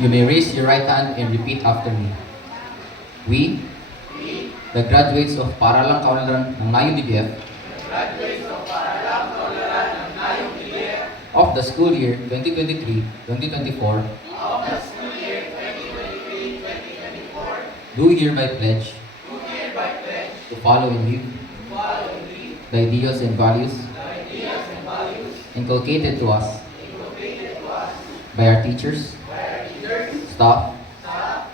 You may raise your right hand and repeat after me. We, the graduates of Paralang Kaunlaran ng Ngayong DBF, of the school year 2023-2024, do hereby pledge to follow and live the ideals and values inculcated to us by our teachers, staff,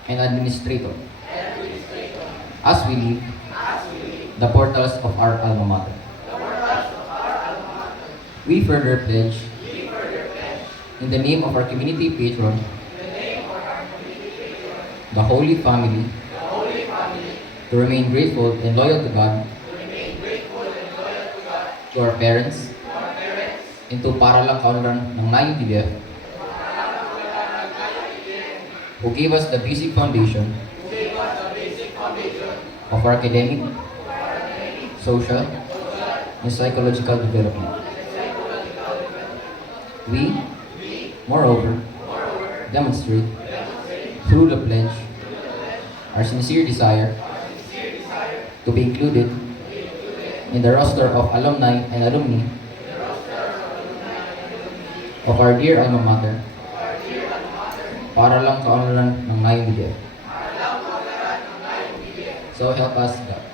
and administrator as we leave the portals of our alma mater. We further pledge in the name of our community patron, the Holy Family, to remain grateful and loyal to God, to our parents, and to Paralang Kaunlaran ng Ngayong DBF, who gave us the basic foundation of our academic, social, and psychological development. We, moreover, demonstrate through the pledge our sincere desire to be included in the roster of alumni and alumni of our dear alma mater, Paralang Kaunlaran ng Ngayong DBF. So help us God.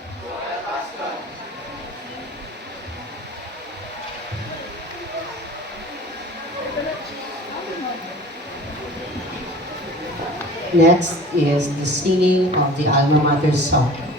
Next is the singing of the alma mater song.